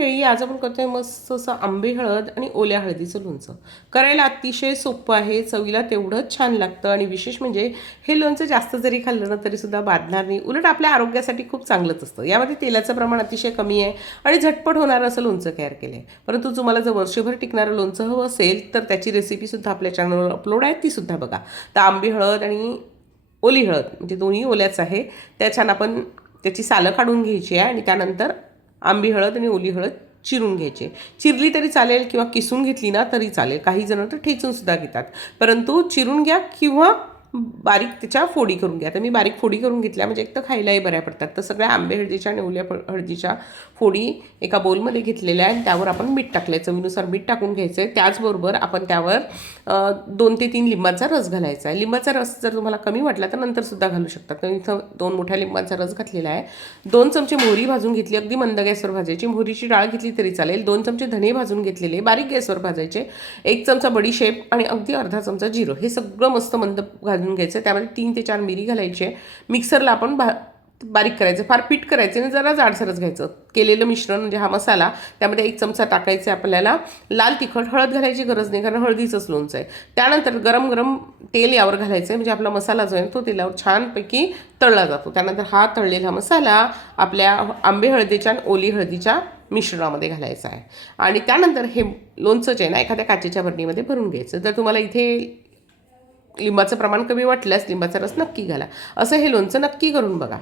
मंडळी, आज आपण करतोय मस्त असं आंबे हळद आणि ओल्या हळदीचं लोणचं. करायला अतिशय सोपं आहे, चवीला तेवढंच छान लागतं आणि विशेष म्हणजे हे लोणचं जास्त जरी खाल्लं ना तरीसुद्धा बाधणार नाही, उलट आपल्या आरोग्यासाठी खूप चांगलंच असतं. यामध्ये तेलाचं प्रमाण अतिशय कमी आहे आणि झटपट होणारं असं लोणचं तयार केलं आहे. परंतु तुम्हाला जर वर्षभर टिकणारं लोणचं हवं असेल तर त्याची रेसिपीसुद्धा आपल्या चॅनलवर अपलोड आहे, तीसुद्धा बघा. तर आंबे हळद आणि ओली हळद म्हणजे दोन्ही ओल्याच आहे, त्या छान आपण त्याची सालं काढून घ्यायची आहे आणि त्यानंतर आंबी हळद आणि ओली हळद चिरून घ्यायचे. चिरली तरी चालेल किंवा किसून घेतली ना तरी चालेल, काही जण तर ठेचूनसुद्धा घेतात, परंतु चिरून घ्या किंवा बारीक त्याच्या फोडी करून घ्या. तर मी बारीक फोडी करून घेतल्या म्हणजे एक तर खायलाही बऱ्या पडतात. तर सगळ्या आंबे हळदीच्या आणि ओल्या हळदीच्या फोडी एका बोलमध्ये घेतलेल्या आहेत. त्यावर आपण मीठ टाकलं आहे, चवीनुसार मीठ टाकून घ्यायचं आहे. त्याचबरोबर आपण त्यावर 2 ते 3 लिंबाचा रस घालायचा आहे. लिंबाचा रस जर तुम्हाला कमी वाटला तर नंतरसुद्धा घालू शकता. तर इथं 2 मोठ्या लिंबाचा रस घातलेला आहे. 2 चमचे मोहरी भाजून घेतली, अगदी मंद गॅसवर भाजायची. मोहरीची डाळ घेतली तरी चालेल. 2 चमचे धने भाजून घेतलेले, बारीक गॅसवर भाजायचे. 1 चमचा बडीशेप आणि अगदी अर्धा चमचा जिरं, हे सगळं मस्त मंद भाजून घ्यायचं. त्यामध्ये 3 ते 4 मिरी घालायचे. मिक्सरला आपण बारीक करायचं, फार पीठ करायचं आणि जरा जाडसरच घ्यायचं. केलेलं मिश्रण म्हणजे हा मसाला, त्यामध्ये 1 चमचा टाकायचा. आपल्याला लाल तिखट, हळद घालायची गरज नाही कारण हळदीचंच लोणचं आहे. त्यानंतर गरम गरम तेल यावर घालायचं आहे, म्हणजे आपला मसाला जो आहे तो तेलावर छानपैकी तळला जातो. त्यानंतर हा तळलेला मसाला आपल्या आंबे हळदीच्या आणि ओली हळदीच्या मिश्रणामध्ये घालायचा आहे आणि त्यानंतर हे लोणचं जे आहे ना एखाद्या काचेच्या बरणीमध्ये भरून घ्यायचं. जर तुम्हाला इथे लिंबाचं प्रमाण कमी वाटल्यास लिंबाचा रस नक्की घाला. असं हे लोणचं नक्की करून बघा.